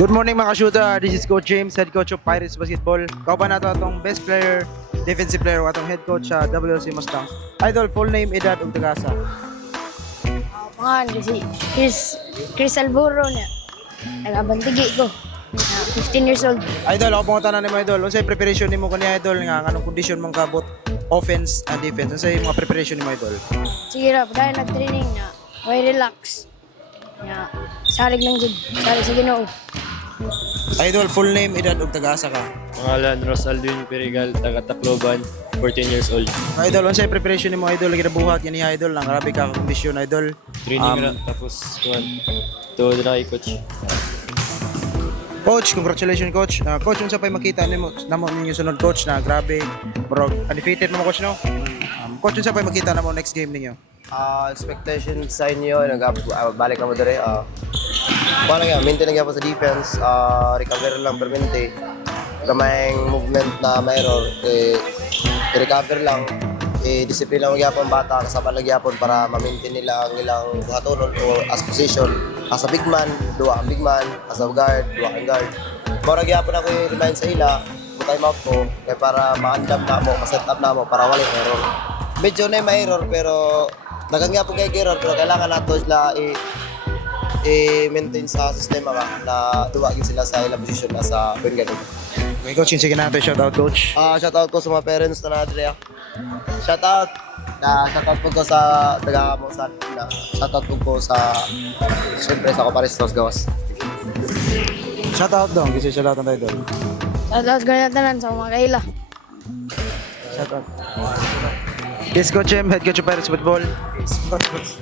Good morning mga shooter. This is Coach James, head coach of Pirates Basketball. Kauban nato atong best player, defensive player, atong head coach sa WLC Mustangs. Idol, full name, edad, ug tagasa. Mga Chris Alburo na. Nag-abantigi ko. 15 years old. Idol, ako pong tanan nimo idol. Unsay preparation nimo kani idol nga anong condition mong kabot offense and defense? Unsay mga preparation nimo idol? Sige ra, pagka nag-training na, way relax. Ya, salig lang jud. Salig sa Ginoo. Idol, full name, edad, ug tagasa ka. Pangalan Rosaldwin Perigal, taga Tacloban, 14 years old. Idol, unsay preparation nimo idol ginabuhat yan ni idol nang grabe ka kondisyon idol. Training ra, tapos kuwan. To dra coach. Coach, congratulations coach. Coach, unsa pay makita nimo namo ninyo sunod coach na grabe. Bro, undefeated mo coach no? Coach, unsa pay makita namo next game ninyo? Expectation sa inyo, balik na mo dere. Paano nga, maintain lang po sa defense, recover lang permente. Kamayang movement na ma-error, i-recover lang. Disiplina lang magyapon bata, kasama lang gyapon para ma-maintain nila ang ilang buhaton o as position. As a big man, duwa ang big man. As a guard, duwa ang guard. Para gyapon ako i-remind sa ila, kung time out ko, para ma-andam na mo, ma-set up na mo, para walang error. Medyo na yung ma-error, pero nagangya po kay error, pero kailangan nato sila i-maintain sa sistema ba, na duwagin sila sa ilang position na sa point guard. Okay, coach, sige natin shout out coach. Shoutout ko sa mga parents na nadre. Shoutout po ko sa taga mo sa shoutout po ko sa siyempre sa Kaparistos Gawas. Shout out dong, kasi shout out ang idol. Tapos ganyan tanan sa mga kaila. Shout out. This coach Jem, head coach of Pirates Football. Coach.